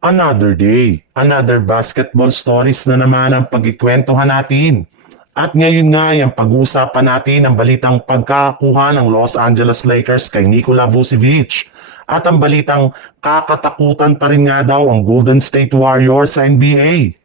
Another day, another basketball stories na naman ang pagkikwentuhan natin. At ngayon nga ay ang pag-uusapan natin ang balitang pagkakakuha ng Los Angeles Lakers kay Nikola Vucevic. At ang balitang kakatakutan pa rin nga daw ang Golden State Warriors sa NBA.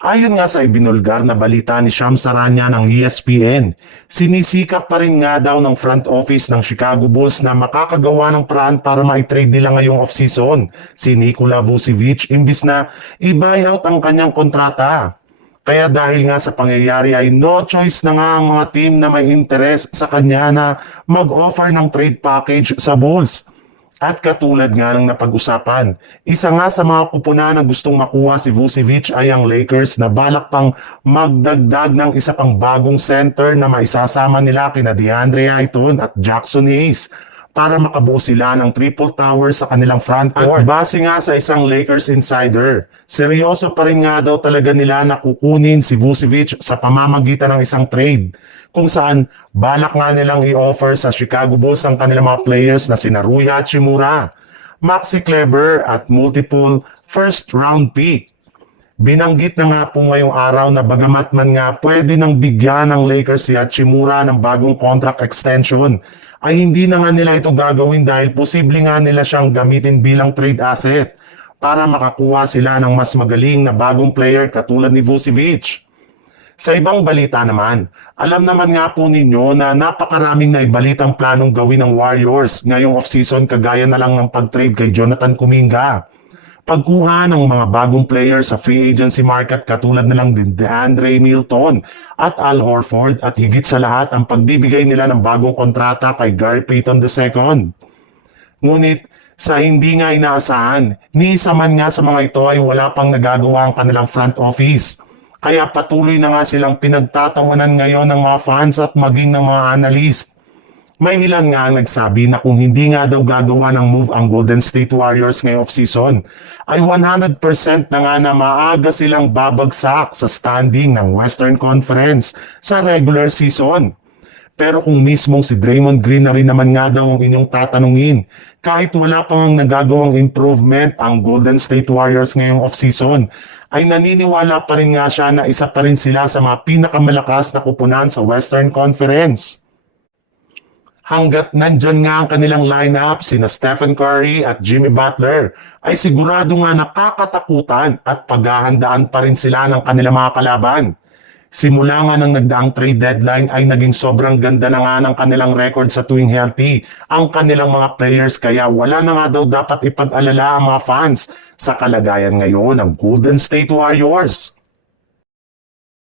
Ayon nga sa ibinulgar na balita ni Shams Charania ng ESPN, sinisikap pa rin nga daw ng front office ng Chicago Bulls na makakagawa ng paraan para ma-trade nila ngayong offseason si Nikola Vucevic imbis na i-buyout ang kanyang kontrata. Kaya dahil nga sa pangyayari ay no choice na nga ang mga team na may interes sa kanya na mag-offer ng trade package sa Bulls. At katulad nga ng napag-usapan, isa nga sa mga kupunan na gustong makuha si Vucevic ay ang Lakers na balak pang magdagdag ng isa pang bagong center na maisasama nila kina DeAndre Ayton at Jackson Hayes para makabuo sila ng triple tower sa kanilang front court. At base nga sa isang Lakers insider, seryoso pa rin nga daw talaga nila na kukunin si Vucevic sa pamamagitan ng isang trade kung saan balak nga nilang i-offer sa Chicago Bulls ang kanilang mga players na sina Rui Hachimura, Maxi Kleber at multiple first round pick. Binanggit na nga po ngayong araw na bagamat man nga pwede nang bigyan ng Lakers si Hachimura ng bagong contract extension, ay hindi na nga nila ito gagawin dahil posible nga nila siyang gamitin bilang trade asset para makakuha sila ng mas magaling na bagong player katulad ni Vucevic. Sa ibang balita naman, alam naman nga po ninyo na napakaraming naibalitang planong gawin ng Warriors ngayong offseason kagaya na lang ng pag-trade kay Jonathan Kuminga. Pagkuha ng mga bagong players sa free agency market katulad na lang din DeAndre Milton at Al Horford at higit sa lahat ang pagbibigay nila ng bagong kontrata kay Gary Payton II. Ngunit sa hindi nga inaasahan, ni isa man nga sa mga ito ay wala pang nagagawa ang kanilang front office. Kaya patuloy na nga silang pinagtatawanan ngayon ng mga fans at maging ng mga analyst. May ilan nga ang nagsabi na kung hindi nga daw gagawa ng move ang Golden State Warriors ngayong off-season, ay 100% na nga na maaga silang babagsak sa standing ng Western Conference sa regular season. Pero kung mismong si Draymond Green na rin naman nga daw ang inyong tatanungin, kahit wala pang nagagawang improvement ang Golden State Warriors ngayong off-season, ay naniniwala pa rin nga siya na isa pa rin sila sa mga pinakamalakas na kupunan sa Western Conference. Hanggat nandyan nga ang kanilang lineup, sina Stephen Curry at Jimmy Butler, ay sigurado nga nakakatakutan at paghahandaan pa rin sila ng kanilang mga kalaban. Simula nga ng nagdaang trade deadline ay naging sobrang ganda na nga ng kanilang record sa tuwing healthy ang kanilang mga players kaya wala na nga daw dapat ipag-alala ang mga fans sa kalagayan ngayon ng Golden State Warriors.